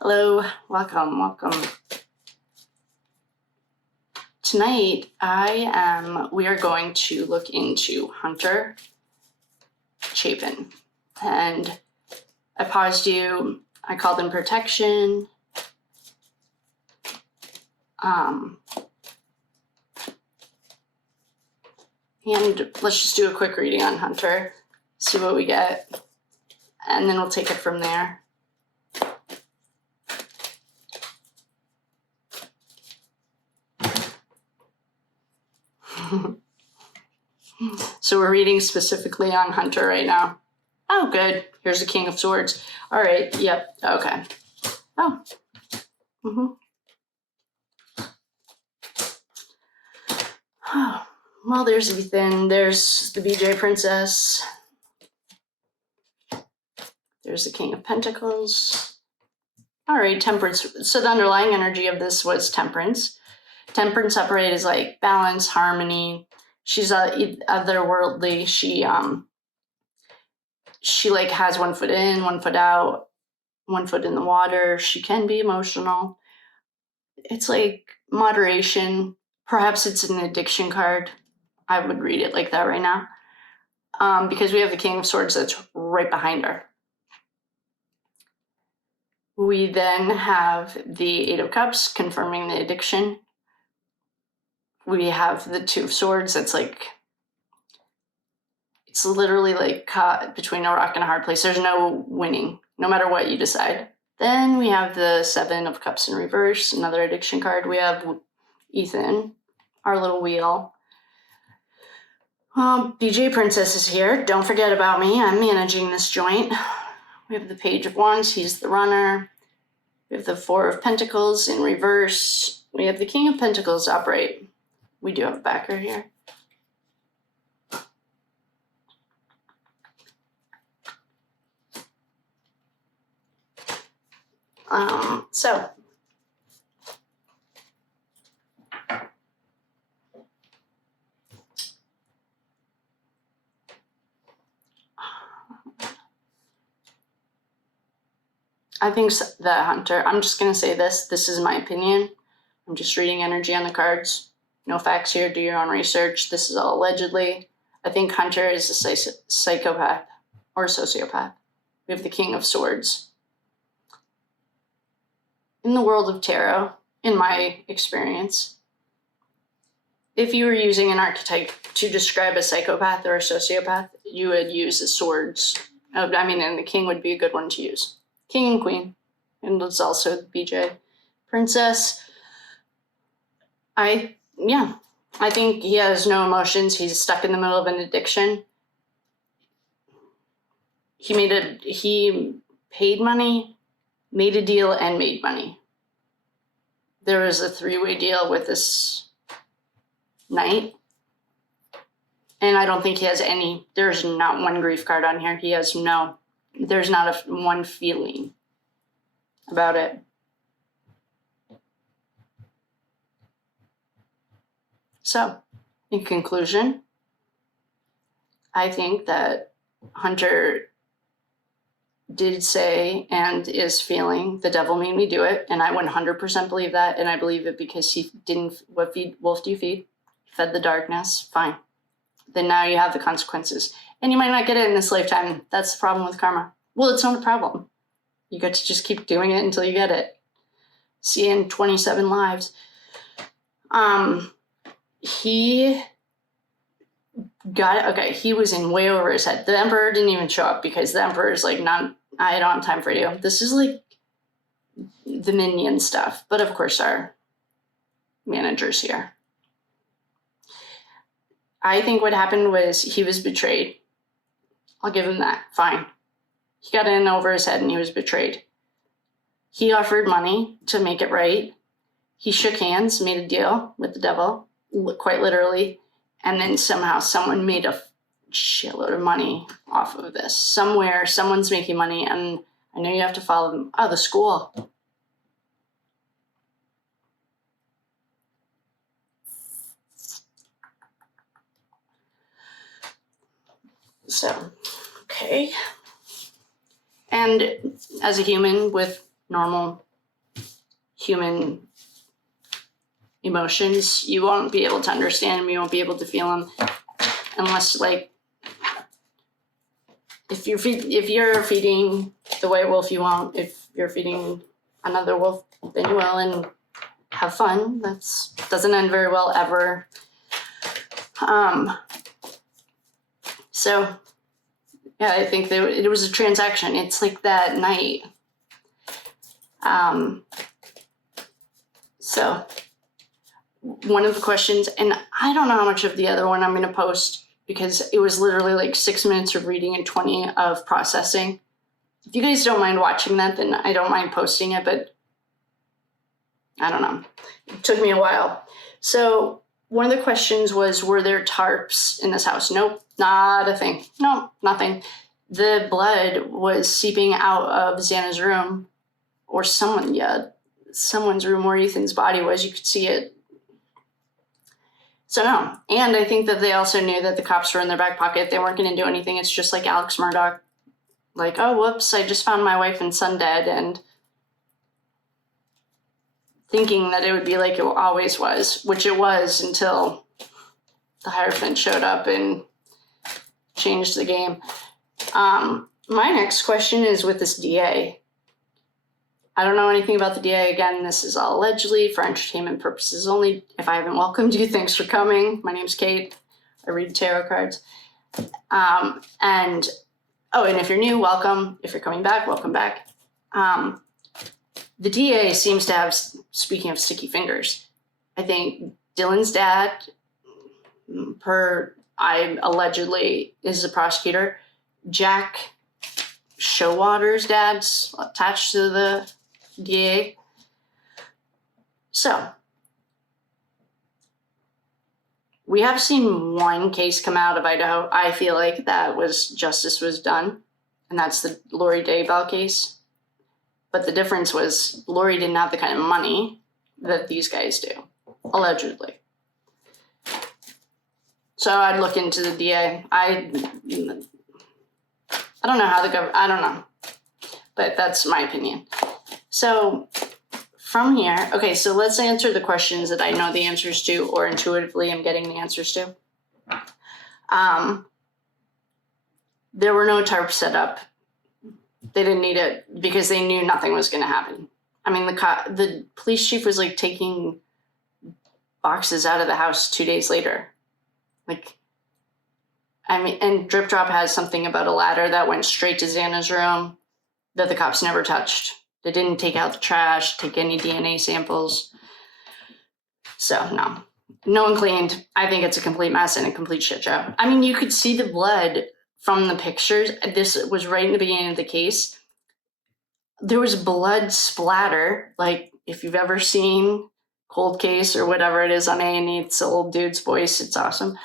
Hello, welcome. Tonight, we are going to look into Hunter Chapin. And I paused you, I called in protection. And let's just do a quick reading on Hunter, see what we get, and then we'll take it from there. So we're reading specifically on Hunter right now. Oh, good. Here's the King of Swords. All right. Yep. Okay. Oh. Oh. Well, there's Ethan. There's the BJ Princess. There's the King of Pentacles. All right. Temperance. So the underlying energy of this was temperance. Temperance upright is like balance, harmony. She's otherworldly. She like has one foot in, one foot out, one foot in the water. She can be emotional. It's like moderation. Perhaps it's an addiction card. I would read it like that right now. Because we have the King of Swords that's right behind her. We then have the Eight of Cups confirming the addiction. We have the Two of Swords that's like, it's literally like caught between a rock and a hard place. There's no winning, no matter what you decide. Then we have the Seven of Cups in reverse, another addiction card. We have Ethan, our little wheel. BJ Princess is here. Don't forget about me. I'm managing this joint. We have the Page of Wands. He's the runner. We have the Four of Pentacles in reverse. We have the King of Pentacles upright. We do have a backer here. So I think that Hunter, I'm just going to say this is my opinion. I'm just reading energy on the cards. No facts here, do your own research. This is all allegedly. I think Hunter is a psychopath or a sociopath. We have the King of Swords. In the world of tarot, in my experience, if you were using an archetype to describe a psychopath or a sociopath, you would use the swords. And the king would be a good one to use. King and queen. And it's also the BJ Princess. I think he has no emotions. He's stuck in the middle of an addiction. He paid money, made a deal, and made money. There was a three-way deal with this knight. And I don't think he has there's not one grief card on here. There's not one feeling about it. So, in conclusion, I think that Hunter did say and is feeling the devil made me do it, and I 100% believe that, and I believe it because he didn't. What wolf do you feed? Fed the darkness. Fine. Then now you have the consequences, and you might not get it in this lifetime. That's the problem with karma. Well, it's not a problem. You get to just keep doing it until you get it. See you in 27 lives. He got it. Okay, he was in way over his head. The Emperor didn't even show up because the Emperor is like, I don't have time for you. This is like the minion stuff. But of course, our manager's here. I think what happened was he was betrayed. I'll give him that. Fine. He got in over his head and he was betrayed. He offered money to make it right. He shook hands, made a deal with the devil, quite literally. And then somehow someone made a shitload of money off of this. Somewhere, someone's making money, and I know you have to follow them. Oh, the school. So, okay. And as a human with normal human emotions. You won't be able to understand them. You won't be able to feel them unless, like, if you're feeding the white wolf, you won't. If you're feeding another wolf, then you will, and have fun. That's doesn't end very well ever. So yeah, I think it was a transaction. It's like that night. So one of the questions, and I don't know how much of the other one I'm going to post because it was literally like 6 minutes of reading and 20 of processing. If you guys don't mind watching that, then I don't mind posting it, but I don't know. It took me a while. So one of the questions was, were there tarps in this house? Nope, not a thing. No, nothing. The blood was seeping out of Xana's room, or someone's room where Ethan's body was. You could see it. So no. And I think that they also knew that the cops were in their back pocket. They weren't going to do anything. It's just like Alex Murdaugh. Like, oh, whoops, I just found my wife and son dead, and thinking that it would be like it always was, which it was until the Hierophant showed up and changed the game. My next question is with this DA. I don't know anything about the DA. Again, this is all allegedly for entertainment purposes only. If I haven't welcomed you, thanks for coming. My name's Kate. I read tarot cards. And if you're new, welcome. If you're coming back, welcome back. The DA seems to have, speaking of sticky fingers, I think Dylan's dad, allegedly is the prosecutor. Jack Showalter's dad's attached to the DA. So we have seen one case come out of Idaho. I feel like justice was done, and that's the Lori Daybell case. But the difference was Lori didn't have the kind of money that these guys do, allegedly. So I'd look into the DA. I don't know how I don't know, but that's my opinion. So from here, okay, so let's answer the questions that I know the answers to, or intuitively I'm getting the answers to. There were no tarps set up. They didn't need it because they knew nothing was going to happen. I mean, the police chief was like taking boxes out of the house 2 days later. And Drip Drop has something about a ladder that went straight to Xana's room that the cops never touched. They didn't take out the trash, take any DNA samples. So no one cleaned. I think it's a complete mess and a complete shit show. I mean, you could see the blood from the pictures. This was right in the beginning of the case. There was blood splatter. Like, if you've ever seen Cold Case or whatever it is on A&E, it's the old dude's voice. It's awesome.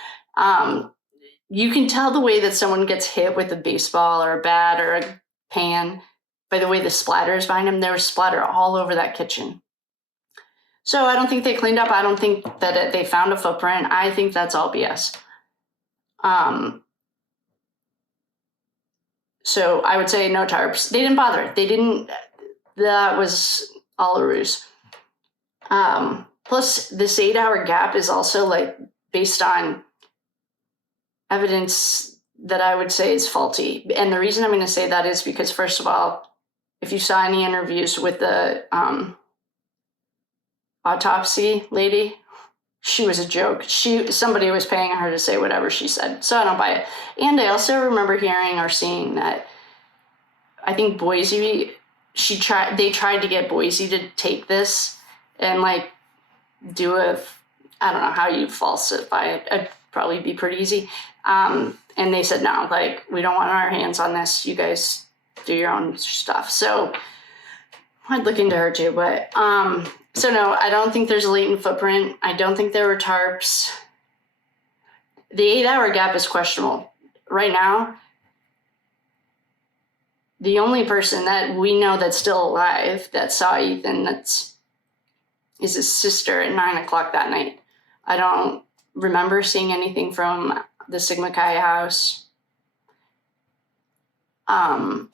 You can tell the way that someone gets hit with a baseball or a bat or a pan by the way the splatter is behind them. There was splatter all over that kitchen. So I don't think they cleaned up. I don't think that they found a footprint. I think that's all BS. So I would say no tarps. They didn't bother. That was all a ruse. Plus, this 8-hour gap is also like based on evidence that I would say is faulty. And the reason I'm going to say that is because, first of all, if you saw any interviews with the autopsy lady, she was a joke. Somebody was paying her to say whatever she said. So I don't buy it. And I also remember hearing or seeing that I think Boise, they tried to get Boise to take this and like do I don't know how you falsify it. It'd probably be pretty easy. And they said, no, like, we don't want our hands on this. You guys do your own stuff. So I'd look into her too, but, so no, I don't think there's a latent footprint. I don't think there were tarps. The 8-hour gap is questionable. Right now, the only person that we know that's still alive that saw Ethan is his sister at 9:00 that night. I don't remember seeing anything from the Sigma Chi house. I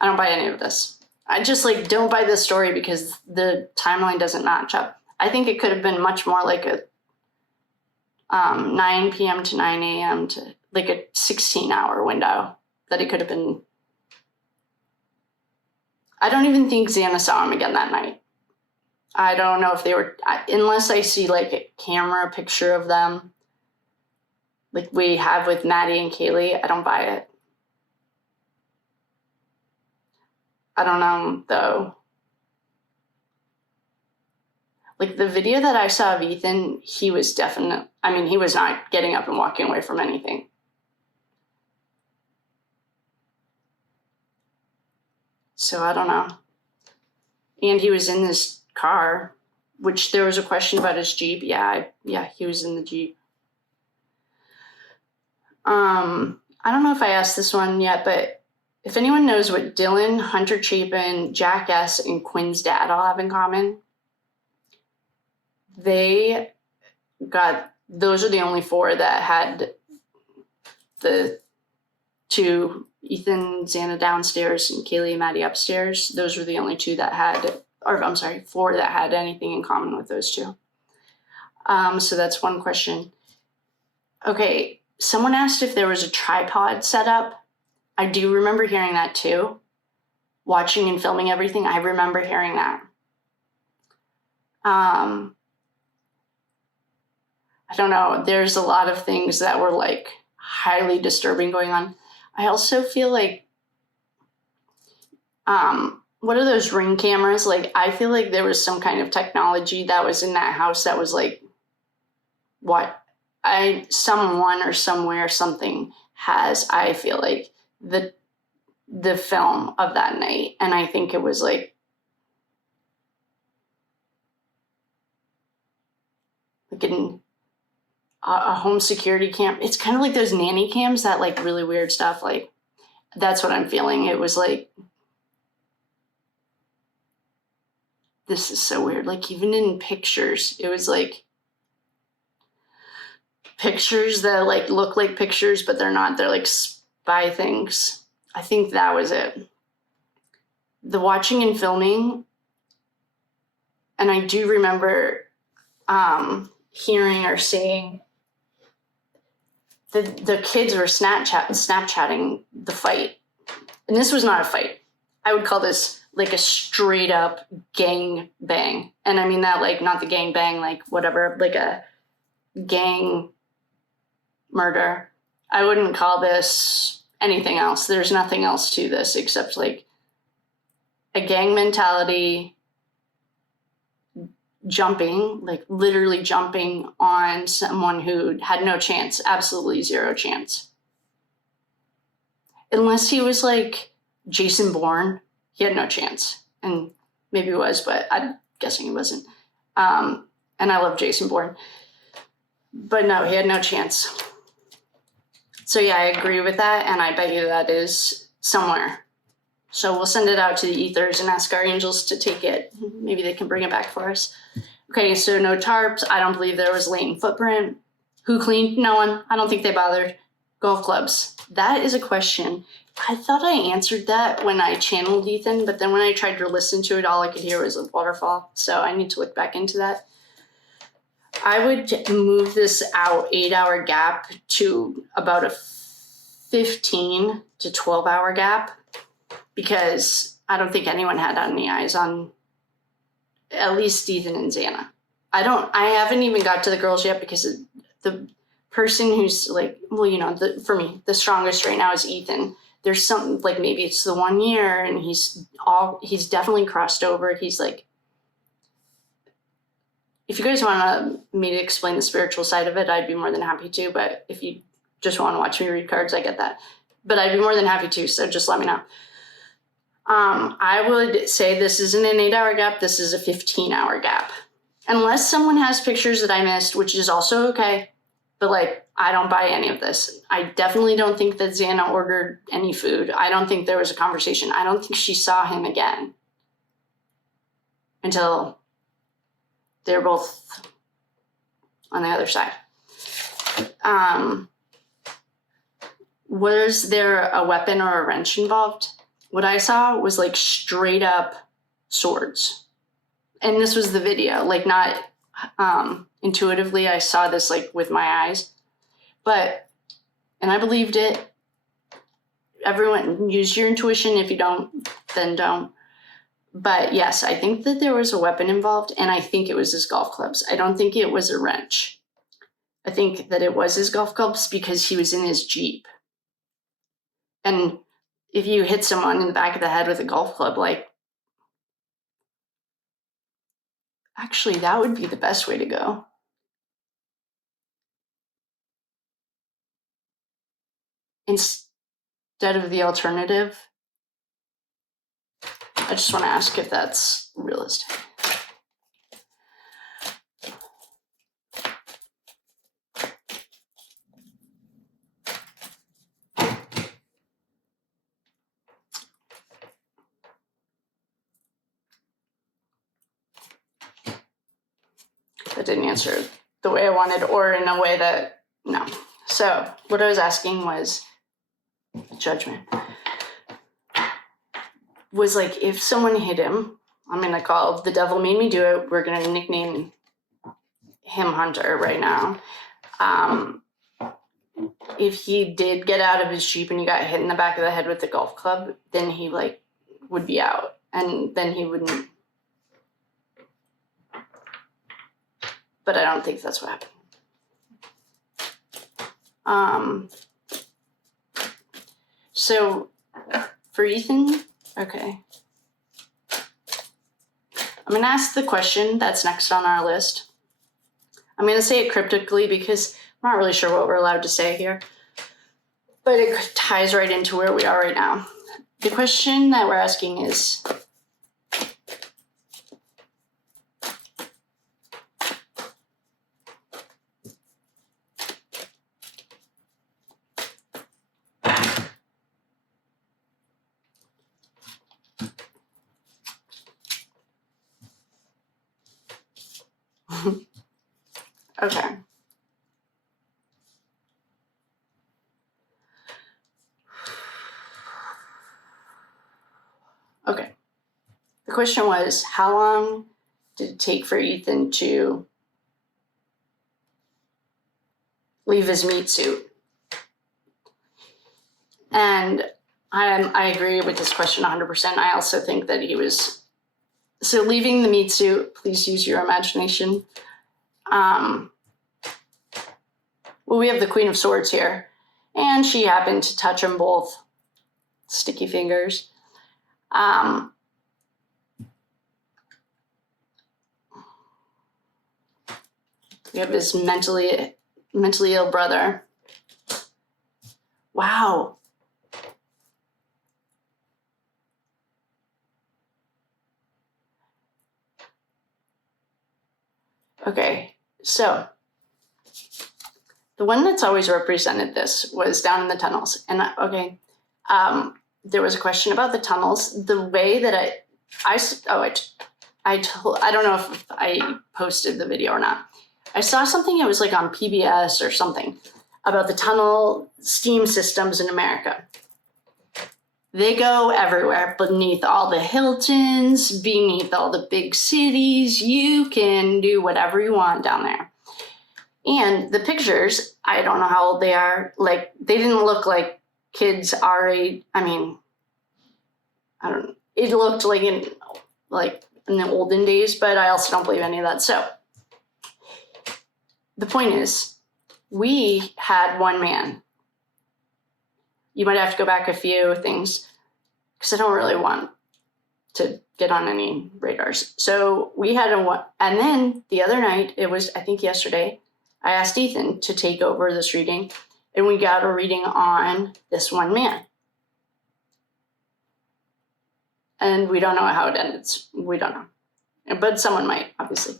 don't buy any of this. I just like don't buy this story because the timeline doesn't match up. I think it could have been much more like a 9 p.m. to 9 a.m. to like a 16-hour window that it could have been. I don't even think Xana saw him again that night. I don't know if they were, unless I see like a camera picture of them, like we have with Maddie and Kaylee, I don't buy it. I don't know though. Like the video that I saw of Ethan, he was definitely, I mean, he was not getting up and walking away from anything. So I don't know. And he was in this car, which there was a question about his Jeep. Yeah, he was in the Jeep. I don't know if I asked this one yet, but if anyone knows what Dylan, Hunter Chapin, Jack S., and Quinn's dad all have in common, those are the only 4 that had the 2, Ethan, Xana downstairs, and Kaylee and Maddie upstairs. Those were the only 2 that had, or I'm sorry, 4 that had anything in common with those 2. So that's one question. Okay, someone asked if there was a tripod set up. I do remember hearing that too. Watching and filming everything, I remember hearing that. I don't know. There's a lot of things that were like highly disturbing going on. I also feel like, what are those Ring cameras? Like, I feel like there was some kind of technology that was in that house that was like, someone or somewhere, something has, I feel like, the film of that night. And I think it was like in a home security cam. It's kind of like those nanny cams, that like really weird stuff. Like, that's what I'm feeling. It was like, this is so weird. Like, even in pictures, it was like pictures that like look like pictures, but they're not. They're like spy things. I think that was it. The watching and filming. And I do remember hearing or seeing the kids were Snapchatting the fight. And this was not a fight. I would call this like a straight up gang bang. And I mean that like not the gang bang, like whatever, like a gang murder. I wouldn't call this anything else. There's nothing else to this except like a gang mentality, jumping, like literally jumping on someone who had no chance, absolutely zero chance. Unless he was like Jason Bourne, he had no chance. And maybe he was, but I'm guessing he wasn't. And I love Jason Bourne. But no, he had no chance. So yeah, I agree with that, and I bet you that is somewhere. So we'll send it out to the ethers and ask our angels to take it. Maybe they can bring it back for us. Okay, so no tarps. I don't believe there was latent footprint. Who cleaned? No one. I don't think they bothered. Golf clubs. That is a question. I thought I answered that when I channeled Ethan, but then when I tried to listen to it, all I could hear was a waterfall. So I need to look back into that. I would move this out 8-hour gap to about a 15 to 12-hour gap, because I don't think anyone had any eyes on at least Ethan and Xana. I haven't even got to the girls yet, because the person who's like, well, you know, for me, the strongest right now is Ethan. There's something like, maybe it's the 1 year and he's definitely crossed over. He's like, if you guys want me to explain the spiritual side of it, I'd be more than happy to. But if you just want to watch me read cards, I get that. But I'd be more than happy to, so just let me know. I would say this isn't an 8-hour gap. This is a 15-hour gap. Unless someone has pictures that I missed, which is also okay. But, like, I don't buy any of this. I definitely don't think that Xana ordered any food. I don't think there was a conversation. I don't think she saw him again until they're both on the other side. Was there a weapon or a wrench involved? what I saw was like straight up swords. And this was the video, like not intuitively. I saw this like with my eyes, and I believed it. Everyone use your intuition. If you don't, then don't. But yes, I think that there was a weapon involved, and I think it was his golf clubs. I don't think it was a wrench. I think that it was his golf clubs because he was in his Jeep. And if you hit someone in the back of the head with a golf club, like, actually, that would be the best way to go. Instead of the alternative, I just want to ask if that's realistic. That didn't answer the way I wanted, or in a way that, no. So what I was asking was, judgment. Was like, if someone hit him, I'm going to call the devil made me do it. We're going to nickname him Hunter right now. If he did get out of his Jeep and he got hit in the back of the head with the golf club, then he like would be out, and then he wouldn't. But I don't think that's what happened. So for Ethan, okay. I'm going to ask the question that's next on our list. I'm going to say it cryptically because I'm not really sure what we're allowed to say here, but it ties right into where we are right now. The question that we're asking is, okay. Okay. The question was, how long did it take for Ethan to leave his meat suit? And I agree with this question 100%. I also think that he was, so leaving the meat suit, please use your imagination. Well, we have the Queen of Swords here, and she happened to touch them both. Sticky fingers. We have his mentally ill brother. Wow. Okay, so the one that's always represented this was down in the tunnels. And okay, there was a question about the tunnels. The way that I don't know if I posted the video or not. I saw something, it was like on PBS or something, about the tunnel steam systems in America. They go everywhere, beneath all the Hiltons, beneath all the big cities. You can do whatever you want down there. And the pictures, I don't know how old they are. Like, they didn't look like kids our age. I mean, I don't know. It looked like in the olden days, but I also don't believe any of that. So the point is, we had one man. You might have to go back a few things because I don't really want to get on any radars. So we had and then the other night, it was, I think yesterday, I asked Ethan to take over this reading, and we got a reading on this one man. And we don't know how it ends. We don't know. But someone might, obviously.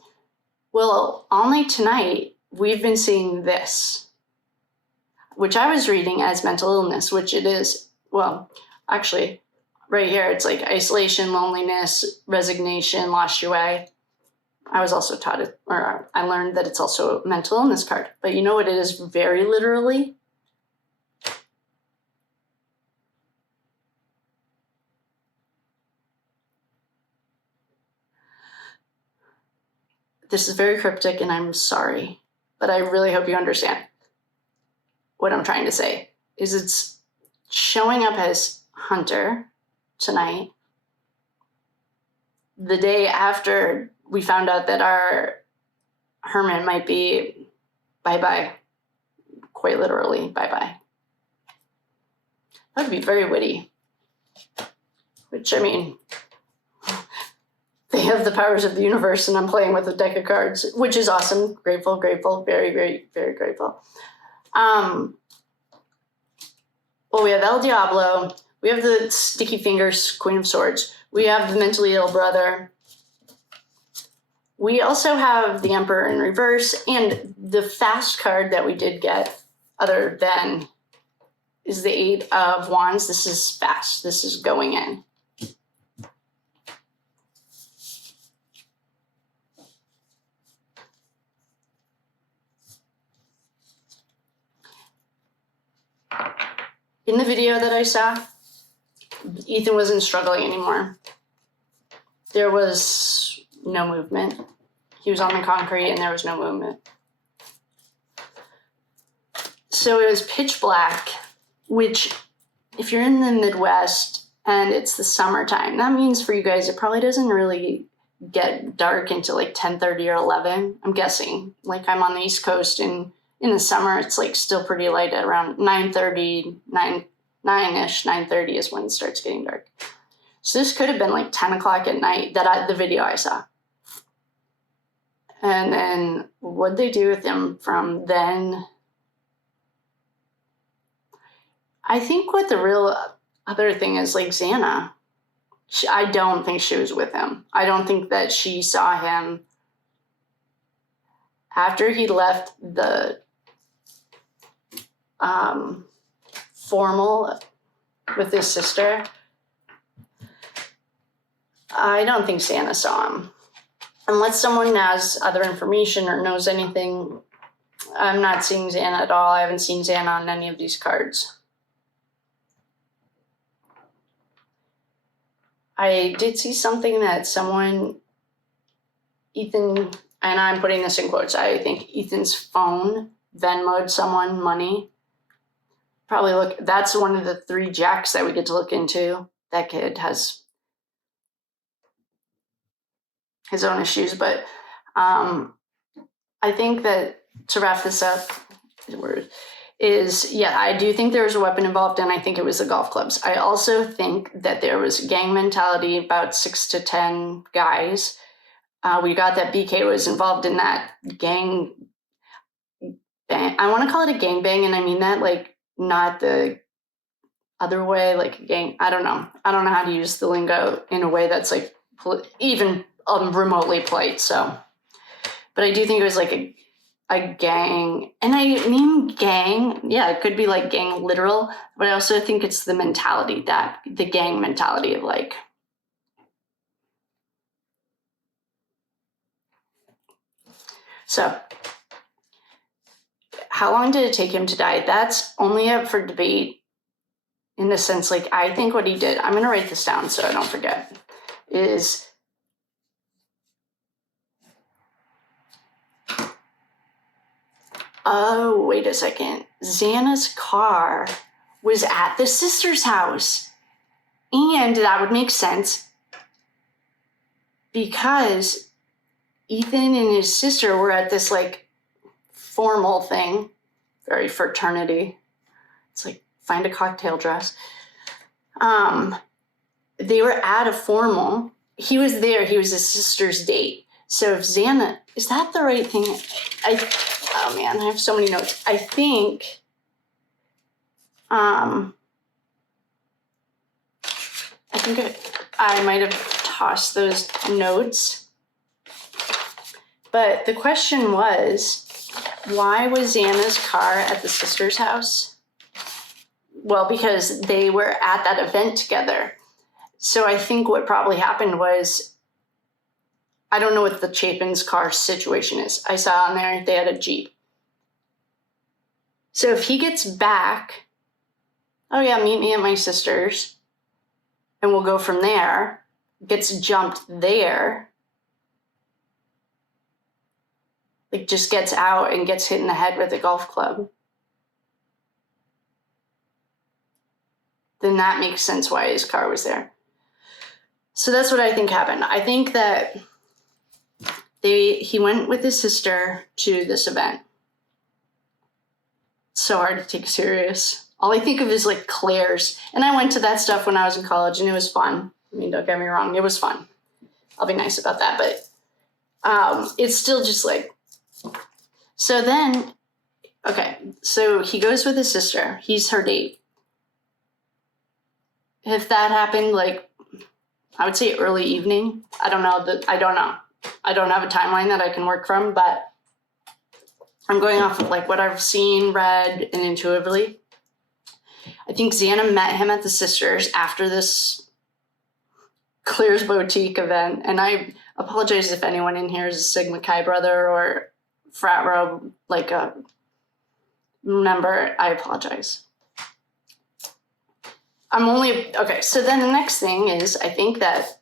Well, all night tonight, we've been seeing this, which I was reading as mental illness, which it is. Well, actually, right here, it's like isolation, loneliness, resignation, lost your way. I was also taught it, or I learned that it's also a mental illness card. But you know what it is very literally? this is very cryptic and I'm sorry, but I really hope you understand what I'm trying to say. Is it's showing up as Hunter tonight, the day after we found out that our Herman might be bye-bye, quite literally bye-bye. That would be very witty, which, I mean, they have the powers of the universe and I'm playing with a deck of cards, which is awesome. Grateful, very, very, very grateful. Well, we have El Diablo, we have the Sticky Fingers, Queen of Swords, we have the mentally ill brother, we also have the Emperor in reverse, and the fast card that we did get, other than, is the Eight of Wands. This is fast, this is going in. In the video that I saw, Ethan wasn't struggling anymore. There was no movement. He was on the concrete and there was no movement. So it was pitch black, which if you're in the Midwest and it's the summertime, that means for you guys it probably doesn't really get dark until like 10:30 or 11. I'm guessing. Like I'm on the East Coast and in the summer, it's like still pretty light at around 9:30, 9-ish, 9:30 is when it starts getting dark. So this could have been like 10 o'clock at night, the video I saw. And then what'd they do with him from then? I think what the real other thing is, like Xana, I don't think she was with him. I don't think that she saw him after he left the formal with his sister. I don't think Xana saw him. Unless someone has other information or knows anything, I'm not seeing Xana at all. I haven't seen Xana on any of these cards. I did see something that someone, Ethan, and I'm putting this in quotes, I think Ethan's phone Venmo'd someone money. Probably look, that's one of the 3 jacks that we get to look into. That kid has his own issues, but I think that to wrap this up, yeah, I do think there was a weapon involved, and I think it was the golf clubs. I also think that there was gang mentality, about 6 to 10 guys. We got that BK was involved in that gang bang. I want to call it a gang bang, and I mean that like not the other way, like a gang. I don't know how to use the lingo in a way that's like even remotely polite. So, but I do think it was like a gang, and I mean gang, yeah, it could be like gang literal, but I also think it's the mentality, that the gang mentality of like, so how long did it take him to die? That's only up for debate, in the sense, like, I think what he did, I'm going to write this down so I don't forget, is oh, wait a second. Xana's car was at the sister's house. And that would make sense because Ethan and his sister were at this like formal thing, very fraternity. It's like find a cocktail dress. They were at a formal. He was there. He was his sister's date. So if Xana, is that the right thing? Oh man, I have so many notes. I think, I might have tossed those notes. But the question was, why was Xana's car at the sister's house? Well, because they were at that event together. So I think what probably happened was, I don't know what the Chapin's car situation is. I saw on there they had a Jeep. So if he gets back, oh yeah, meet me at my sister's, and we'll go from there, gets jumped there, like just gets out and gets hit in the head with a golf club, then that makes sense why his car was there. So that's what I think happened. I think that he went with his sister to this event. So hard to take serious. All I think of is like Claire's. And I went to that stuff when I was in college and it was fun. I mean, don't get me wrong, it was fun. I'll be nice about that, but it's still just like, so then, okay, so he goes with his sister. He's her date. If that happened, like, I would say early evening. I don't know. I don't know. I don't have a timeline that I can work from, but I'm going off of like what I've seen, read, and intuitively. I think Xana met him at the sisters after this Claire's Boutique event. And I apologize if anyone in here is a Sigma Chi brother or frat row, like a member. I apologize. Okay, so then the next thing is, I think that,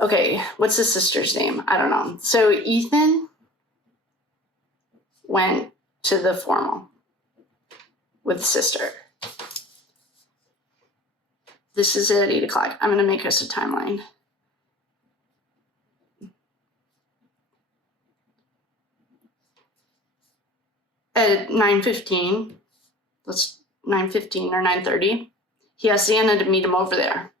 okay, what's the sister's name? I don't know. So Ethan went to the formal with sister. This is at 8 o'clock. I'm going to make us a timeline. At 9:15, let's 9:15 or 9:30, he asked Xana to meet him over there.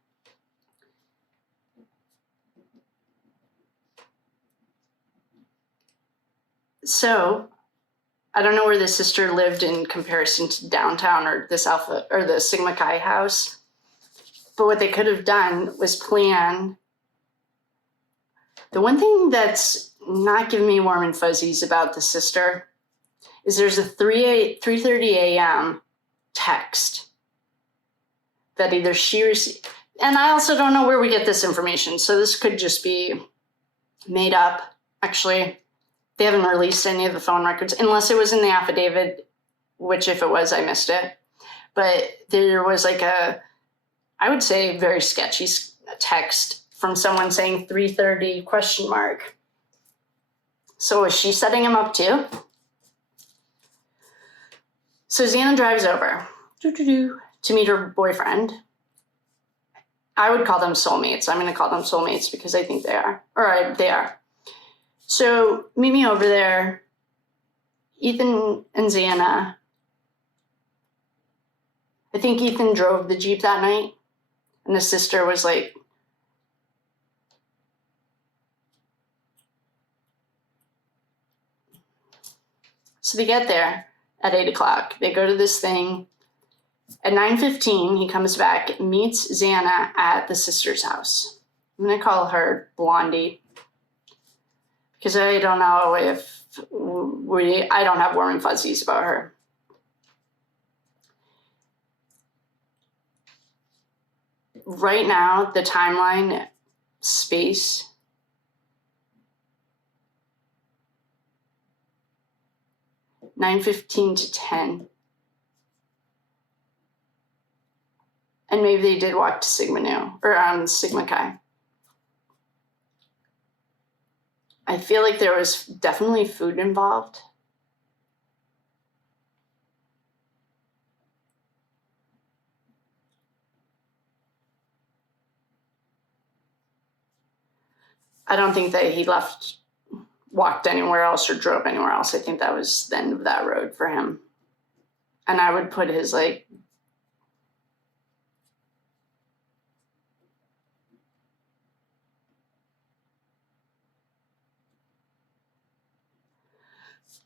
So I don't know where the sister lived in comparison to downtown or this Alpha or the Sigma Chi house. But what they could have done was plan. The one thing that's not giving me warm and fuzzies about the sister is there's a 3:30 a.m. text that either she received, and I also don't know where we get this information, so this could just be made up. Actually, they haven't released any of the phone records, unless it was in the affidavit, which if it was, I missed it. But there was like I would say very sketchy text from someone saying 3:30 ? So is she setting him up too? So Xana drives over to meet her boyfriend. I would call them soulmates. I'm going to call them soulmates because I think they are. Or they are. So meet me over there. Ethan and Xana. I think Ethan drove the Jeep that night. And the sister was like, so they get there at 8 o'clock. They go to this thing. At 9:15, he comes back, meets Xana at the sister's house. I'm going to call her Blondie because I don't know if I don't have warm and fuzzies about her. Right now, the timeline space (9:15 to 10). And maybe they did walk to Sigma Nu, or Sigma Chi. I feel like there was definitely food involved. I don't think that he walked anywhere else or drove anywhere else. I think that was the end of that road for him. And I would put his like,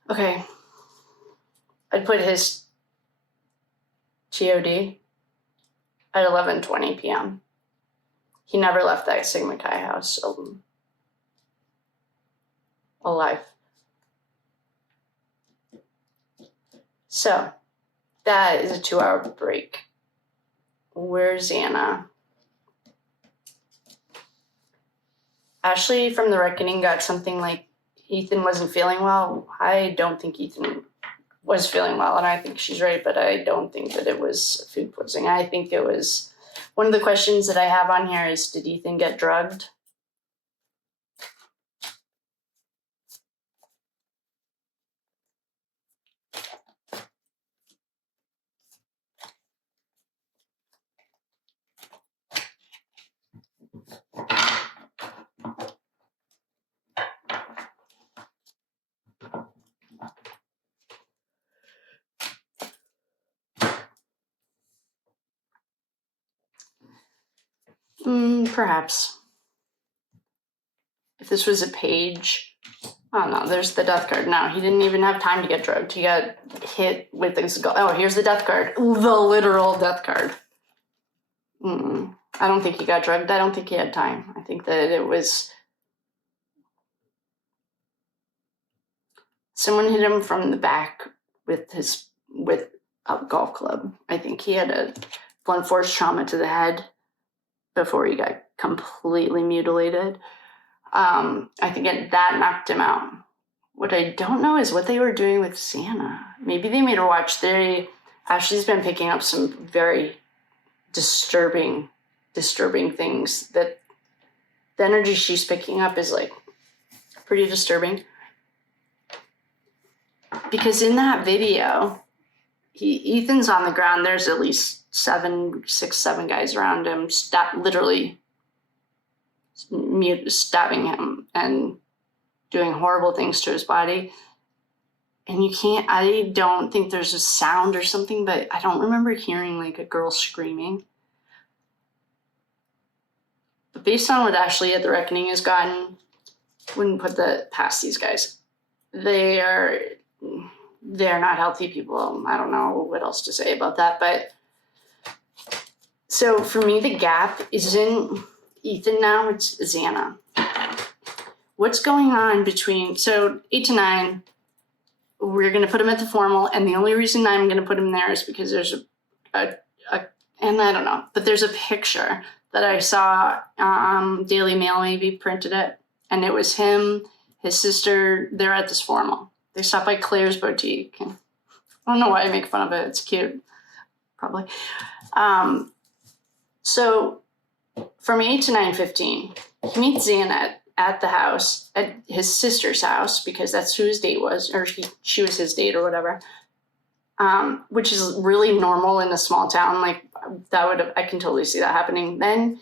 okay, I'd put his TOD at 11:20 p.m. He never left that Sigma Chi house alive. So that is a 2-hour break. Where's Xana? Ashley from The Reckoning got something like Ethan wasn't feeling well. I don't think Ethan was feeling well, and I think she's right, but I don't think that it was food poisoning. I think it was, one of the questions that I have on here is, did Ethan get drugged? Perhaps. If this was a page, oh no, there's the death card. No, he didn't even have time to get drugged. He got hit with his, oh, here's the death card. The literal death card. I don't think he got drugged. I don't think he had time. I think that it was someone hit him from the back with a golf club. I think he had a blunt force trauma to the head before he got completely mutilated. I think that knocked him out. What I don't know is what they were doing with Xana. Maybe they made her watch. Ashley's been picking up some very disturbing things. That the energy she's picking up is like pretty disturbing. Because in that video, Ethan's on the ground. There's at least 6, 7 guys around him, literally stabbing him and doing horrible things to his body. And I don't think there's a sound or something, but I don't remember hearing like a girl screaming. But based on what Ashley at the Reckoning has gotten, wouldn't put that past these guys. They're not healthy people. I don't know what else to say about that. But so for me, the gap isn't Ethan now, it's Xana. What's going on between, so 8 to 9, we're going to put him at the formal, and the only reason I'm going to put him there is because there's and I don't know, but there's a picture that I saw, Daily Mail maybe printed it, and it was him, his sister, they're at this formal. They stopped by Claire's Boutique. I don't know why I make fun of it. It's cute, probably. So from 8 to 9:15, he meets Xana at the house, at his sister's house, because that's who his date was, or she was his date or whatever, which is really normal in a small town. Like I can totally see that happening. Then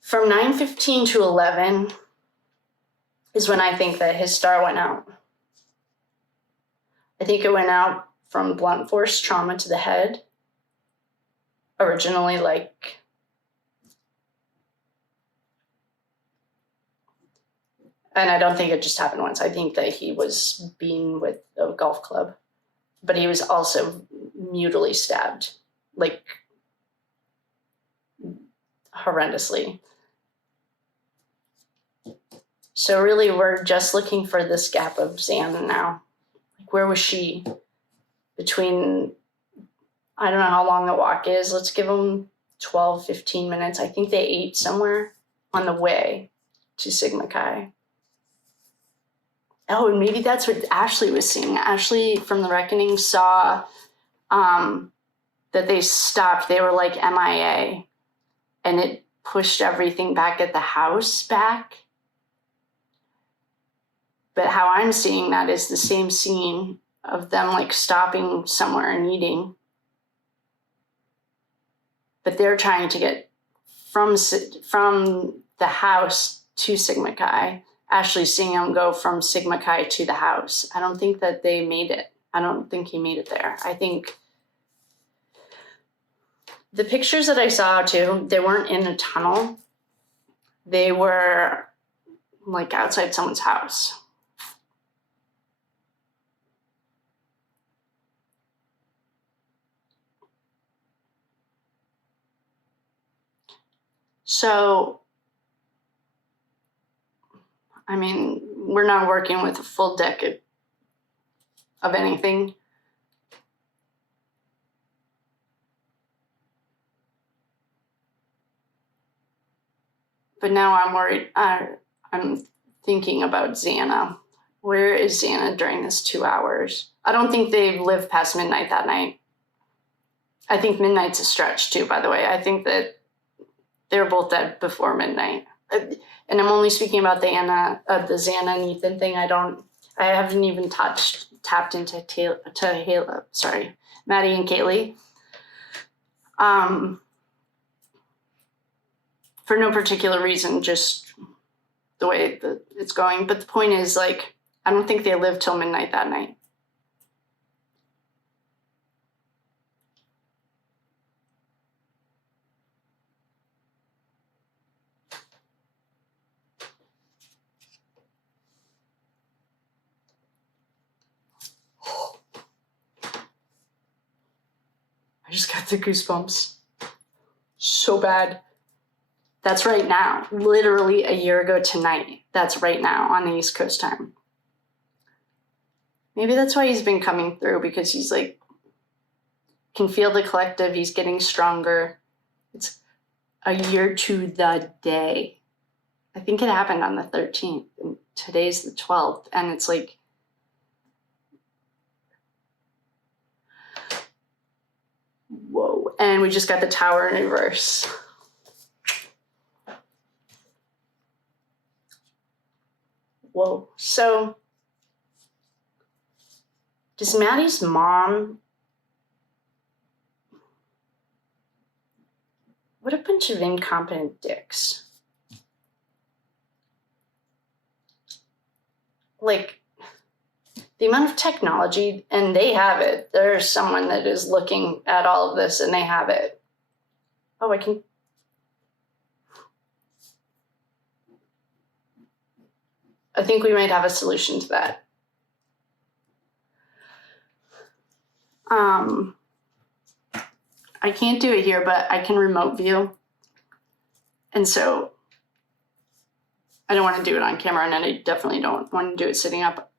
from 9:15 to 11 is when I think that his star went out. I think it went out from blunt force trauma to the head. Originally, and I don't think it just happened once. I think that he was beaten with a golf club, but he was also mutilely stabbed, like horrendously. So really, we're just looking for this gap of Xana now. Like, where was she between, I don't know how long the walk is. Let's give them 12, 15 minutes. I think they ate somewhere on the way to Sigma Chi. Oh, and maybe that's what Ashley was seeing. Ashley from the Reckoning saw that they stopped. They were like MIA, and it pushed everything back at the house back. But how I'm seeing that is the same scene of them like stopping somewhere and eating. But they're trying to get from the house to Sigma Chi. Ashley's seeing him go from Sigma Chi to the house. I don't think that they made it. I don't think he made it there. I think the pictures that I saw too, they weren't in a tunnel. They were like outside someone's house. So, I mean, we're not working with a full deck of anything. But now I'm worried. I'm thinking about Xana. Where is Xana during this 2 hours? I don't think they lived past midnight that night. I think midnight's a stretch too, by the way. I think that they were both dead before midnight. And I'm only speaking about the Xana and Ethan thing. I haven't even tapped into Maddie and Kaylee. For no particular reason, just the way that it's going. But the point is, like, I don't think they lived till midnight that night. just got the goosebumps. So bad. That's right now. Literally a year ago tonight. That's right now on the East Coast time. Maybe that's why he's been coming through, because he's like, can feel the collective. He's getting stronger. It's a year to the day. I think it happened on the 13th. And today's the 12th. And it's like, whoa. And we just got the Tower in reverse. Whoa. So, does Maddie's mom... What a bunch of incompetent dicks. Like, the amount of technology, and they have it. There's someone that is looking at all of this, and they have it. Oh, I can... I think we might have a solution to that. I can't do it here, but I can remote view. And so I don't want to do it on camera, and I definitely don't want to do it sitting up,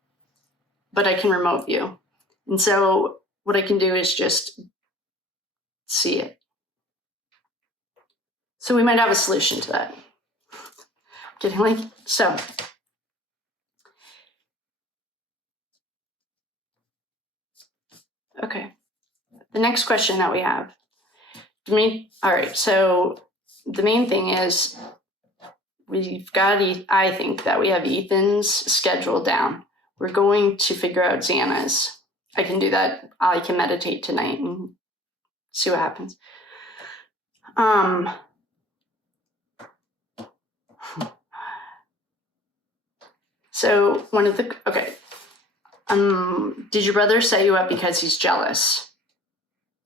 but I can remote view. And so what I can do is just see it. So we might have a solution to that. Getting like, so. Okay. The next question that we have. All right, so the main thing is we've got, I think that we have Ethan's schedule down. We're going to figure out Xana's. I can do that. I can meditate tonight and see what happens. So did your brother set you up because he's jealous?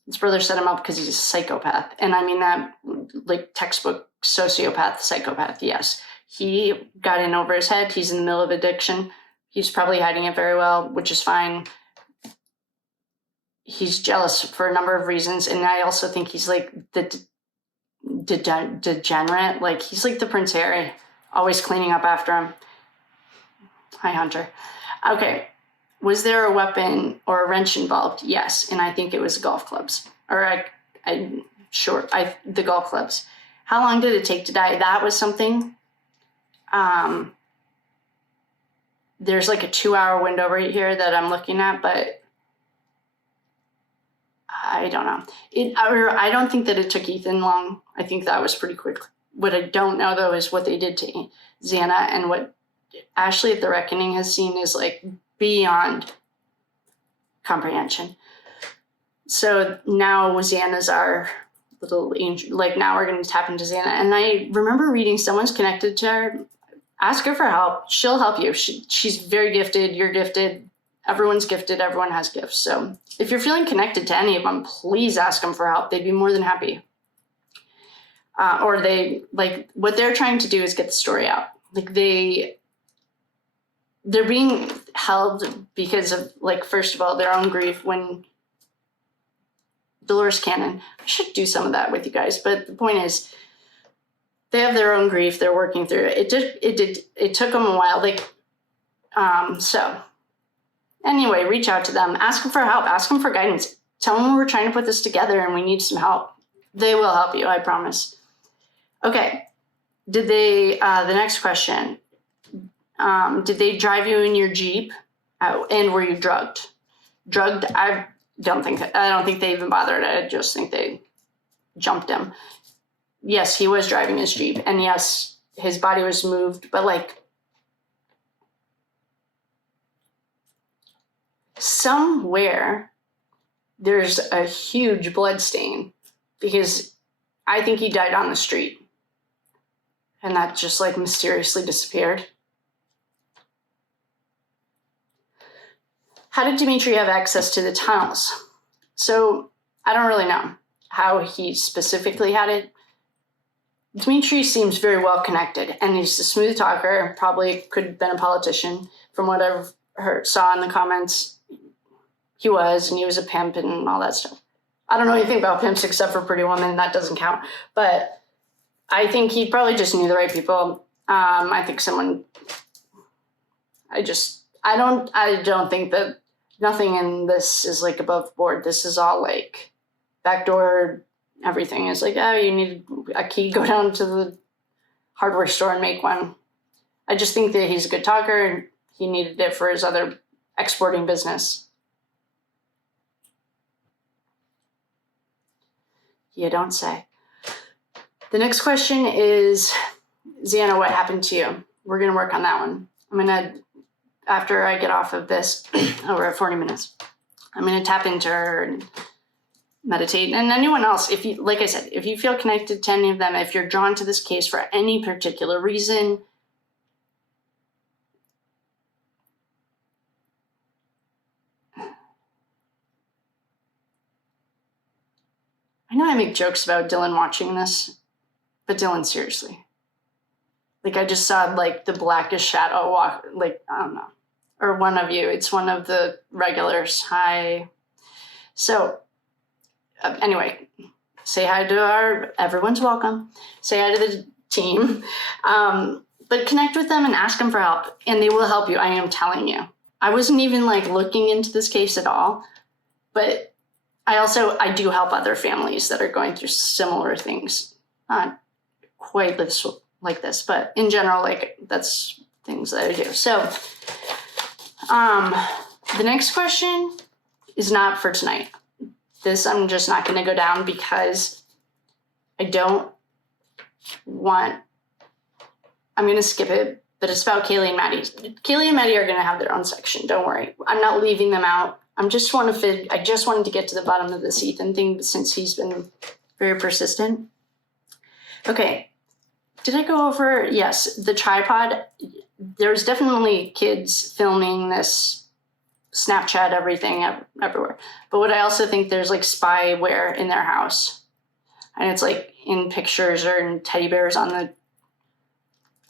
His brother set him up because he's a psychopath. And I mean that like textbook sociopath, psychopath, yes. He got in over his head. He's in the middle of addiction. He's probably hiding it very well, which is fine. He's jealous for a number of reasons. And I also think he's like the degenerate. Like he's like the Prince Harry, always cleaning up after him. Hi, Hunter. Okay. Was there a weapon or a wrench involved? Yes. And I think it was golf clubs. Or the golf clubs. How long did it take to die? That was something. There's like a 2-hour window right here that I'm looking at, but I don't know. I don't think that it took Ethan long. I think that was pretty quick. What I don't know, though, is what they did to Xana, and what Ashley at the Reckoning has seen is like beyond comprehension. So now Xana's our little angel. Like now we're going to tap into Xana. And I remember reading someone's connected to her. Ask her for help. She'll help you. She's very gifted. You're gifted. Everyone's gifted. Everyone has gifts. So if you're feeling connected to any of them, please ask them for help. They'd be more than happy. Or what they're trying to do is get the story out. Like they're being held because of, like, first of all, their own grief. When Dolores Cannon, I should do some of that with you guys, but the point is, they have their own grief. They're working through it. It took them a while. So anyway, reach out to them, ask them for help, ask them for guidance. Tell them we're trying to put this together and we need some help. They will help you, I promise. Okay. Did they, the next question, did they drive you in your Jeep? And were you drugged? Drugged? I don't think they even bothered. I just think they jumped him. Yes, he was driving his Jeep, and yes, his body was moved, but like somewhere there's a huge blood stain, because I think he died on the street and that just like mysteriously disappeared. How did Dimitri have access to the tunnels? So I don't really know how he specifically had it. Dimitri seems very well connected, and he's a smooth talker, probably could have been a politician. From what I've saw in the comments, he was, and he was a pimp and all that stuff. I don't know anything about pimps except for Pretty Woman. That doesn't count. But I think he probably just knew the right people. I think someone. I don't think that nothing in this is like above board. This is all like backdoor. Everything is like, oh, you need a key. Go down to the hardware store and make one. I just think that he's a good talker and he needed it for his other exporting business. You don't say. The next question is, Xana, what happened to you? We're going to work on that one. I'm going to, after I get off of this, we're at 40 minutes. I'm going to tap into her and meditate. And anyone else, if you, like I said, if you feel connected to any of them, if you're drawn to this case for any particular reason, I know I make jokes about Dylan watching this, but Dylan, seriously. Like, I just saw, like, the blackest shadow walk, like, I don't know. Or one of you. It's one of the regulars. Hi. So, anyway, say hi to everyone's welcome. Say hi to the team. But connect with them and ask them for help, and they will help you. I am telling you. I wasn't even, like, looking into this case at all, but I do help other families that are going through similar things. Not quite like this, but in general, like, that's things that I do. So, the next question is not for tonight. This I'm just not going to go down because I'm going to skip it, but it's about Kaylee and Maddie. Kaylee and Maddie are going to have their own section. Don't worry. I'm not leaving them out. I just wanted to get to the bottom of this Ethan thing since he's been very persistent. Okay. Did I go over? Yes, the tripod. There's definitely kids filming this, Snapchat, everything, everywhere. But what I also think there's like spyware in their house. And it's like in pictures or in teddy bears on the,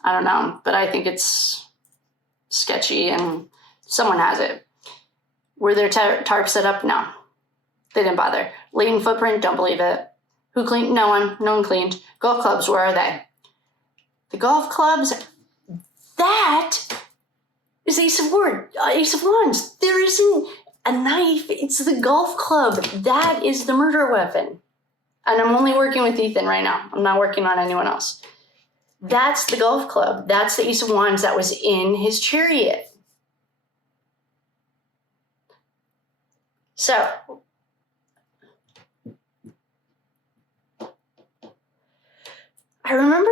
I don't know, but I think it's sketchy and someone has it. Were there tarps set up? No. They didn't bother. Latent footprint? Don't believe it. Who cleaned? No one. No one cleaned. Golf clubs, where are they? The golf clubs, that is Ace of Wands. There isn't a knife. It's the golf club. That is the murder weapon. And I'm only working with Ethan right now. I'm not working on anyone else. That's the golf club. That's the Ace of Wands that was in his chariot. So, I remember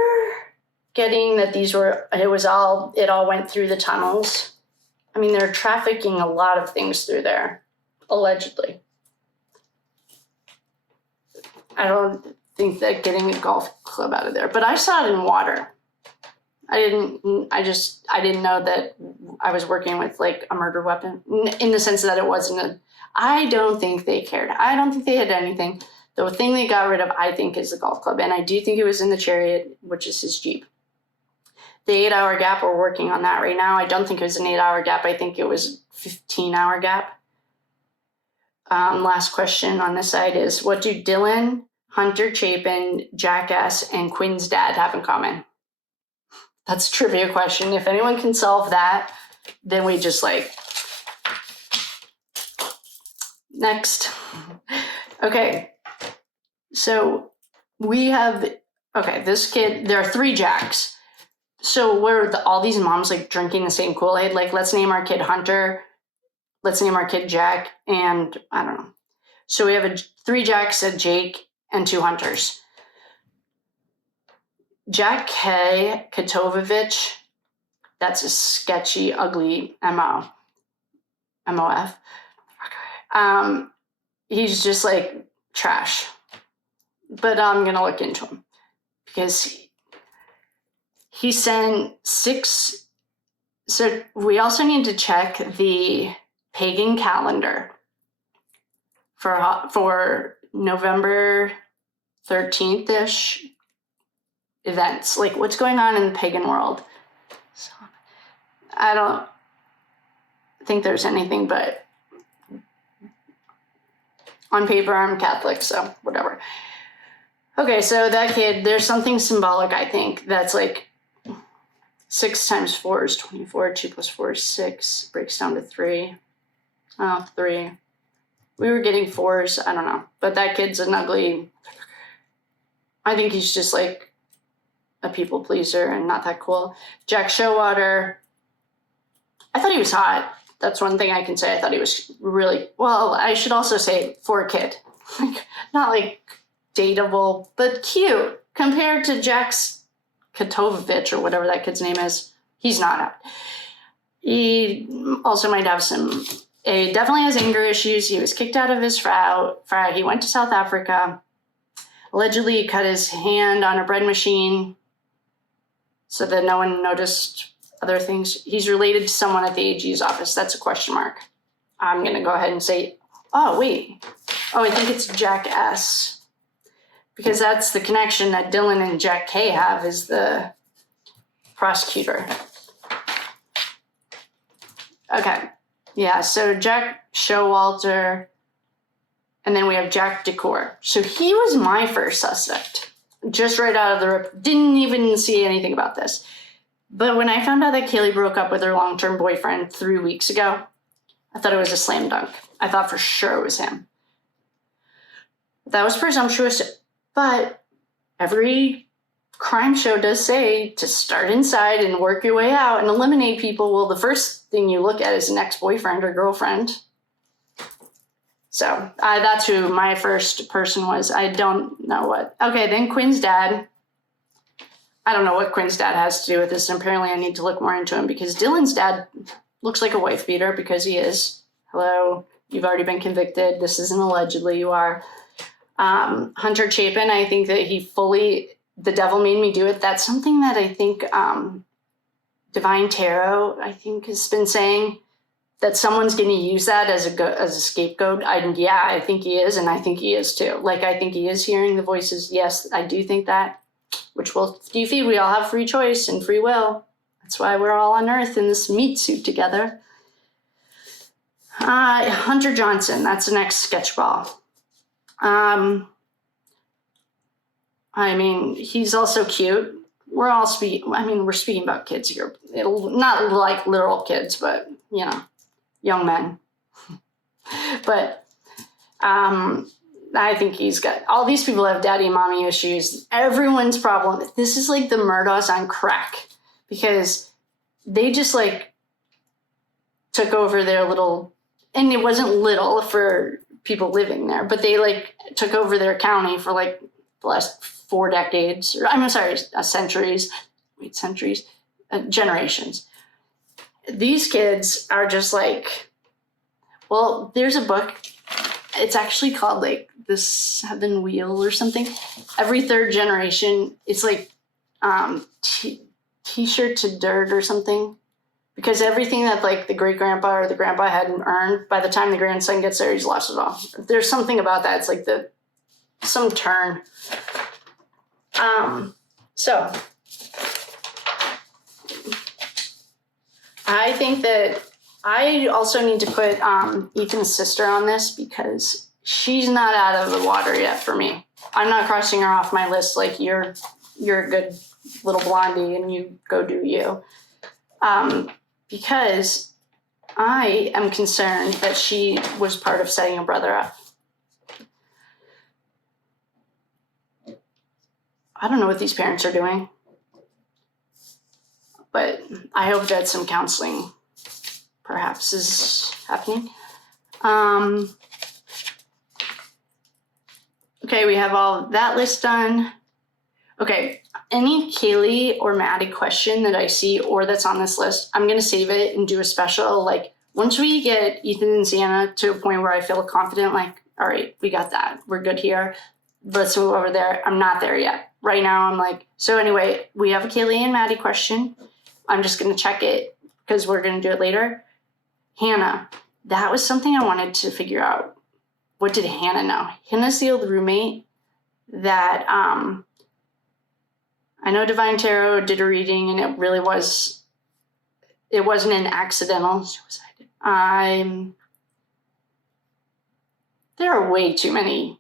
getting that it all went through the tunnels. I mean, they're trafficking a lot of things through there, allegedly. I don't think that getting a golf club out of there, but I saw it in water. I didn't know that I was working with like a murder weapon in the sense that it wasn't I don't think they cared. I don't think they had anything. The thing they got rid of, I think, is the golf club. And I do think it was in the chariot, which is his Jeep. The 8-hour gap, we're working on that right now. I don't think it was an 8-hour gap. I think it was 15-hour gap. Last question on this side is, what do Dylan, Hunter Chapin, Jackass, and Quinn's dad have in common? That's a trivia question. If anyone can solve that, then we just like... Next. Okay. So we have... Okay, this kid... There are 3 Jacks. So were all these moms like drinking the same Kool-Aid? Like, let's name our kid Hunter. Let's name our kid Jack. And I don't know. So we have 3 Jacks, a Jake, and 2 Hunters. Jack K. Katovovich, that's a sketchy, ugly M-O-F. He's just like trash. But I'm going to look into him. Because he sent 6... So we also need to check the pagan calendar for November 13th-ish events, like what's going on in the pagan world. So I don't think there's anything, but On paper, I'm Catholic, so whatever. Okay, so that kid, there's something symbolic, I think, that's like 6 times 4 is 24, 2 plus 4 is 6, breaks down to 3. Oh, 3. We were getting 4s, I don't know. But that kid's an ugly, I think he's just like a people pleaser and not that cool. Jack Showalter, I thought he was hot. That's one thing I can say. I thought he was really, well, I should also say for a kid. Not like dateable, but cute compared to Jack's Katovich or whatever that kid's name is. He's not hot. He also might have he definitely has anger issues. He was kicked out of his frat. He went to South Africa. Allegedly cut his hand on a bread machine so that no one noticed other things. He's related to someone at the AG's office. That's a question mark. I'm going to go ahead and say, oh, wait. Oh, I think it's Jack S. Because that's the connection that Dylan and Jack K have, is the prosecutor. Okay. Yeah, so Jack Showalter, and then we have Jack Decor. So he was my first suspect. Just right out of the rip. Didn't even see anything about this. But when I found out that Kaylee broke up with her long-term boyfriend 3 weeks ago, I thought it was a slam dunk. I thought for sure it was him. That was presumptuous. But every crime show does say to start inside and work your way out and eliminate people. Well, the first thing you look at is an ex-boyfriend or girlfriend. So that's who my first person was. I don't know what. Okay, then Quinn's dad. I don't know what Quinn's dad has to do with this. And apparently I need to look more into him because Dylan's dad looks like a wife beater because he is. Hello, you've already been convicted. This isn't allegedly, you are. Hunter Chapin, I think that the devil made me do it. That's something that I think Divine Tarot, I think, has been saying, that someone's going to use that as a scapegoat. I think he is, and I think he is too. Like, I think he is hearing the voices. Yes, I do think that, which will defeat. We all have free choice and free will. That's why we're all on Earth in this meat suit together. Hunter Johnson, that's the next sketchball. I mean, he's also cute. We're speaking about kids here. Not like literal kids, but, young men. But, I think he's got, all these people have daddy and mommy issues. Everyone's problem. This is like the Murdochs on crack because they just like took over their little, and it wasn't little for people living there, but they like took over their county for like the last 4 decades, or centuries, generations. These kids are just like, well, there's a book. It's actually called like The 7 Wheel or something. Every 3rd generation, it's like t-shirt to dirt or something. Because everything that like the great grandpa or the grandpa hadn't earned, by the time the grandson gets there, he's lost it all. There's something about that. It's like some turn. So I think that I also need to put Ethan's sister on this because she's not out of the water yet for me. I'm not crossing her off my list like you're a good little blondie and you go do you. Because I am concerned that she was part of setting her brother up. I don't know what these parents are doing, but I hope that some counseling perhaps is happening. Okay, we have all of that list done. Okay, any Kaylee or Maddie question that I see or that's on this list, I'm going to save it and do a special. Like, once we get Ethan and Xana to a point where I feel confident, like, all right, we got that. We're good here. Let's move over there. I'm not there yet. Right now, I'm like, so anyway, we have a Kaylee and Maddie question. I'm just going to check it because we're going to do it later. Hannah, that was something I wanted to figure out. What did Hannah know? Hannah's the old roommate that, I know Divine Tarot did a reading and it wasn't an accidental suicide. there are way too many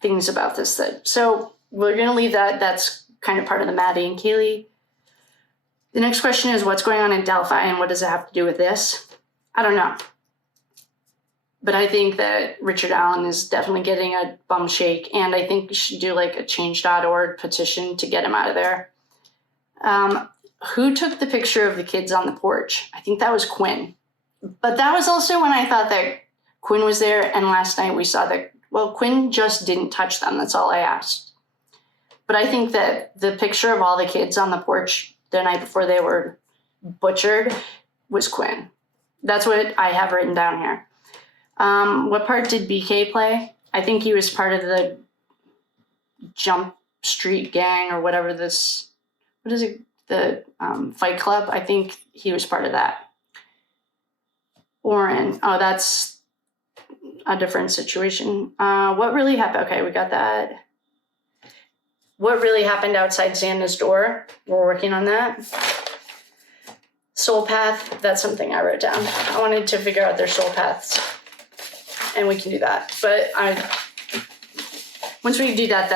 things about this so we're going to leave that. That's kind of part of the Maddie and Kaylee. The next question is, what's going on in Delphi and what does it have to do with this? I don't know. But I think that Richard Allen is definitely getting a bum shake, and I think we should do like a change.org petition to get him out of there. Who took the picture of the kids on the porch? I think that was Quinn. But that was also when I thought that Quinn was there, and last night we saw that, well, Quinn just didn't touch them. That's all I asked. But I think that the picture of all the kids on the porch the night before they were butchered was Quinn. That's what I have written down here. What part did BK play? I think he was part of the Jump Street Gang or whatever this, what is it? The Fight Club. I think he was part of that. Oren. Oh, that's a different situation. What really happened? Okay, we got that. What really happened outside Xana's door? We're working on that. Soul path. That's something I wrote down. I wanted to figure out their soul paths. And we can do that. But once we do that,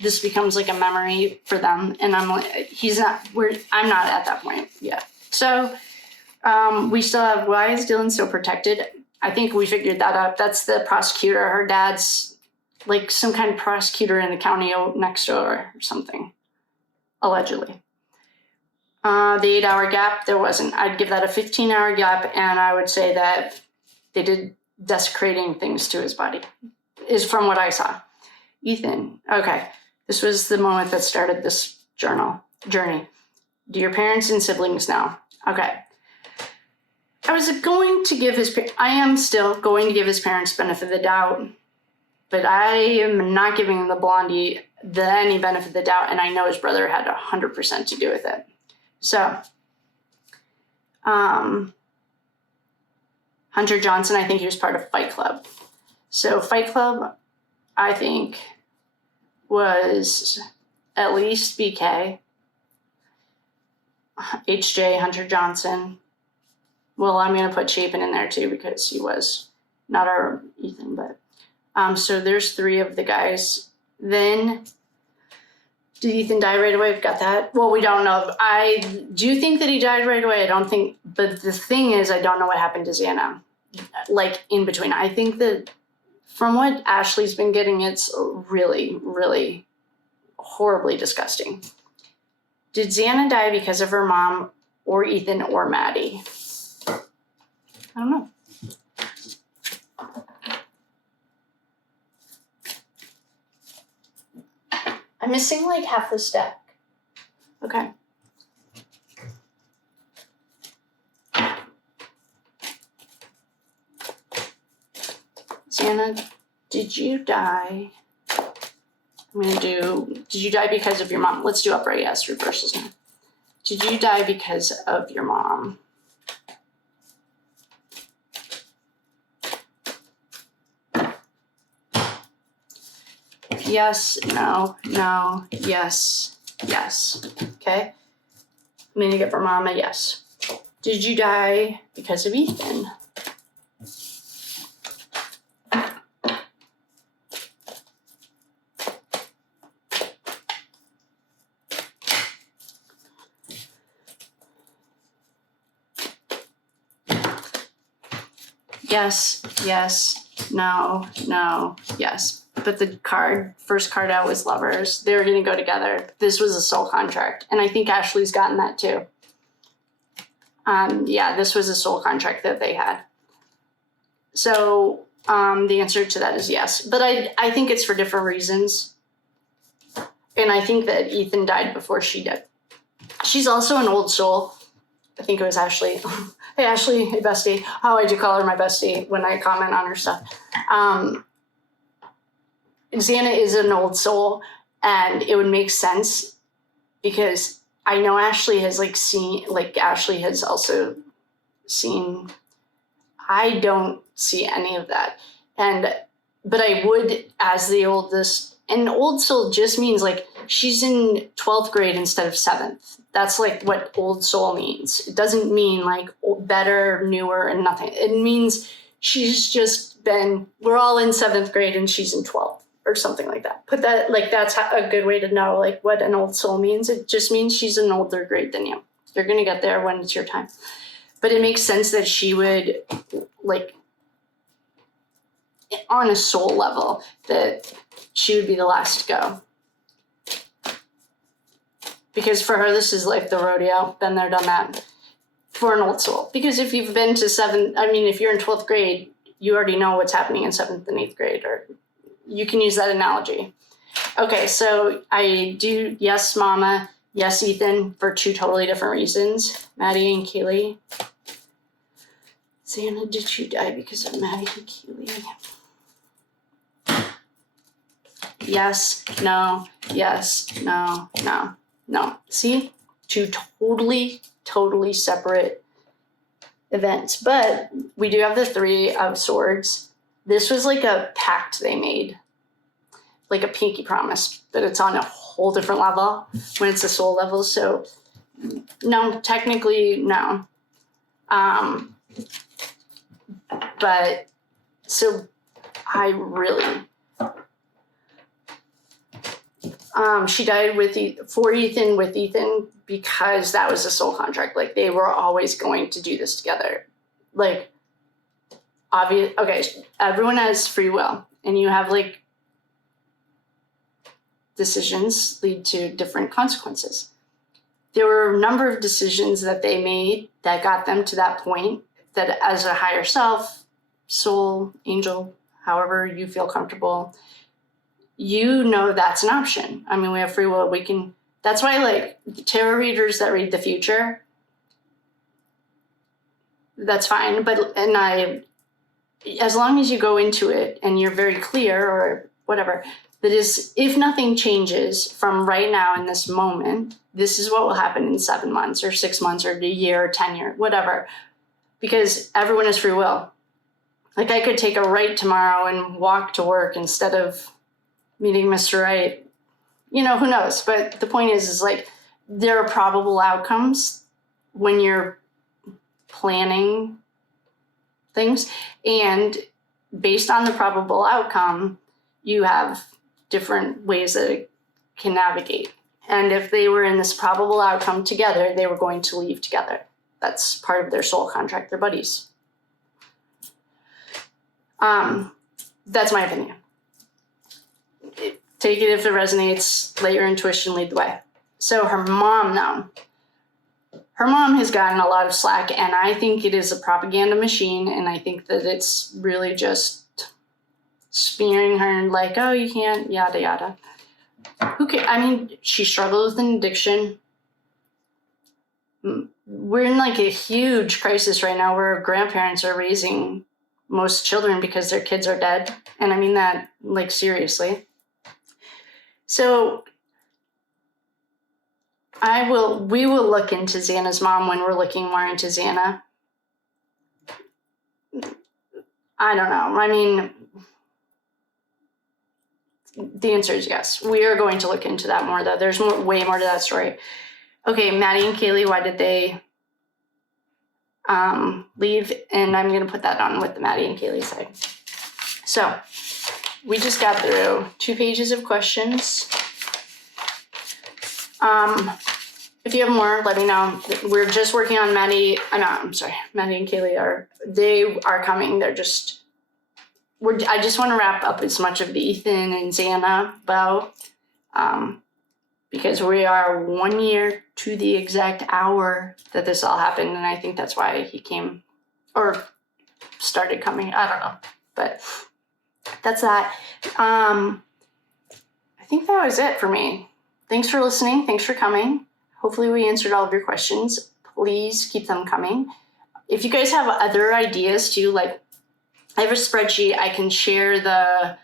this becomes like a memory for them. And I'm not at that point yet. So we still have, why is Dylan so protected? I think we figured that out. That's the prosecutor. Her dad's like some kind of prosecutor in the county next door or something, allegedly. The 8-hour gap, there wasn't. I'd give that a 15-hour gap, and I would say that they did desecrating things to his body, is from what I saw. Ethan, okay. This was the moment that started this journey. Do your parents and siblings know? Okay. I am still going to give his parents benefit of the doubt, but I am not giving the blondie any benefit of the doubt, and I know his brother had 100% to do with it. So, Hunter Johnson, I think he was part of Fight Club. So Fight Club, I think, was at least BK, HJ, Hunter Johnson. Well, I'm going to put Chapin in there too because he was not our Ethan, but so there's 3 of the guys. Then, did Ethan die right away? We've got that. Well, we don't know. I do think that he died right away. I don't think, but the thing is, I don't know what happened to Xana, like in between. I think that from what Ashley's been getting, it's really, really horribly disgusting. Did Xana die because of her mom or Ethan or Maddie? I don't know. I'm missing like half the stack. Okay. Xana, did you die? Did you die because of your mom? Let's do upright yes, reversals now. Did you die because of your mom? Yes, no, no, yes, yes. Okay. I'm going to get for mom a yes. Did you die because of Ethan? Yes, yes, no, no, yes. But the first card out was lovers. They were going to go together. This was a soul contract. And I think Ashley's gotten that too. Yeah, this was a soul contract that they had. So the answer to that is yes. But I think it's for different reasons. And I think that Ethan died before she did. She's also an old soul. I think it was Ashley. Hey, Ashley. Hey, bestie. Oh, I do call her my bestie when I comment on her stuff. Xana is an old soul, and it would make sense because I know Ashley has Ashley has also seen. I don't see any of that, but I would, as the oldest, and old soul just means like she's in 12th grade instead of 7th. That's like what old soul means. It doesn't mean like better, newer, and nothing. It means she's just been, we're all in 7th grade and she's in 12th or something like that. Put that, like, that's a good way to know, like, what an old soul means. It just means she's an older grade than you. You're going to get there when it's your time. But it makes sense that she would, like, on a soul level, that she would be the last to go. Because for her, this is like the rodeo, been there, done that, for an old soul. Because if you've been to if you're in 12th grade, you already know what's happening in 7th and 8th grade, or you can use that analogy. Okay, so I do, yes, Mama, yes, Ethan, for 2 totally different reasons. Maddie and Kaylee. Xana, did you die because of Maddie and Kaylee? Yes, no, yes, no, no, no. See? 2 totally separate events. But we do have the 3 of Swords. This was like a pact they made, like a pinky promise, but it's on a whole different level when it's a soul level. So no, technically no. But so I really, she died for Ethan with Ethan because that was a soul contract. Like, they were always going to do this together. Like, obvious. Okay, everyone has free will, and you have, like, decisions lead to different consequences. There were a number of decisions that they made that got them to that point, that as a higher self, soul, angel, however you feel comfortable, you know that's an option. I mean, we have free will. We can, that's why, like, tarot readers that read the future, that's fine. But, as long as you go into it and you're very clear, or whatever, that is, if nothing changes from right now in this moment, this is what will happen in 7 months or 6 months or a year or 10 years, whatever. Because everyone has free will. Like, I could take a right tomorrow and walk to work instead of meeting Mr. Right. You know, who knows? But the point is like, there are probable outcomes when you're planning things. And based on the probable outcome, you have different ways that it can navigate. And if they were in this probable outcome together, they were going to leave together. That's part of their soul contract. They're buddies. That's my opinion. Take it if it resonates. Let your intuition lead the way. So her mom, now. Her mom has gotten a lot of slack, and I think it is a propaganda machine, and I think that it's really just smearing her like, oh, you can't, yada, yada. Who can, I mean, she struggled with an addiction. We're in like a huge crisis right now where grandparents are raising most children because their kids are dead. And I mean that, like, seriously. So we will look into Xana's mom when we're looking more into Xana. I don't know. I mean, the answer is yes. We are going to look into that more, though. There's way more to that story. Okay, Maddie and Kaylee, why did they leave? And I'm going to put that on with the Maddie and Kaylee side. So we just got through 2 pages of questions. If you have more, let me know. We're just working on Maddie. Maddie and Kaylee are coming. They're just, I just want to wrap up as much of the Ethan and Xana bow, because we are 1 year to the exact hour that this all happened. And I think that's why he came or started coming. I don't know, but that's that. I think that was it for me. Thanks for listening. Thanks for coming. Hopefully we answered all of your questions. Please keep them coming. If you guys have other ideas too, like, I have a spreadsheet. I can share the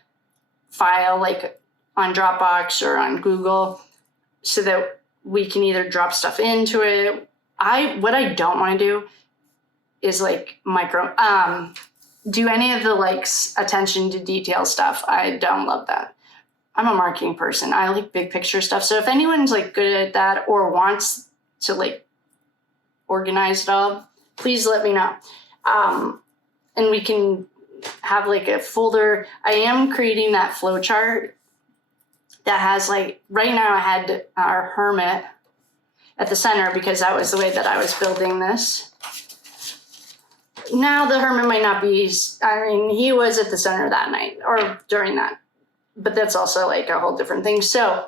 file like on Dropbox or on Google so that we can either drop stuff into it. What I don't want to do is like do any of the like attention to detail stuff. I don't love that. I'm a marketing person. I like big picture stuff. So if anyone's like good at that or wants to like organize it all, please let me know. And we can have like a folder. I am creating that flow chart that has like, right now I had our hermit at the center because that was the way that I was building this. Now the hermit might not be, I mean, he was at the center that night or during that, but that's also like a whole different thing. So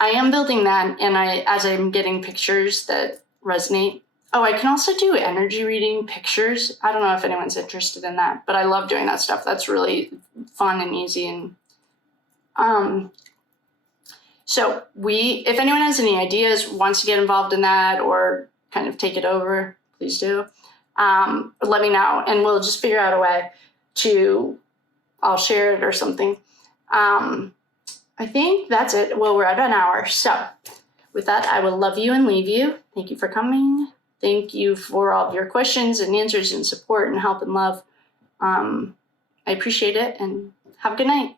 I am building that, and as I'm getting pictures that resonate. Oh, I can also do energy reading pictures. I don't know if anyone's interested in that, but I love doing that stuff. That's really fun and easy. And so if anyone has any ideas, wants to get involved in that or kind of take it over, please do. Let me know, and we'll just figure out a way I'll share it or something. I think that's it. Well, we're at an hour. So with that, I will love you and leave you. Thank you for coming. Thank you for all of your questions and answers and support and help and love. I appreciate it, and have a good night.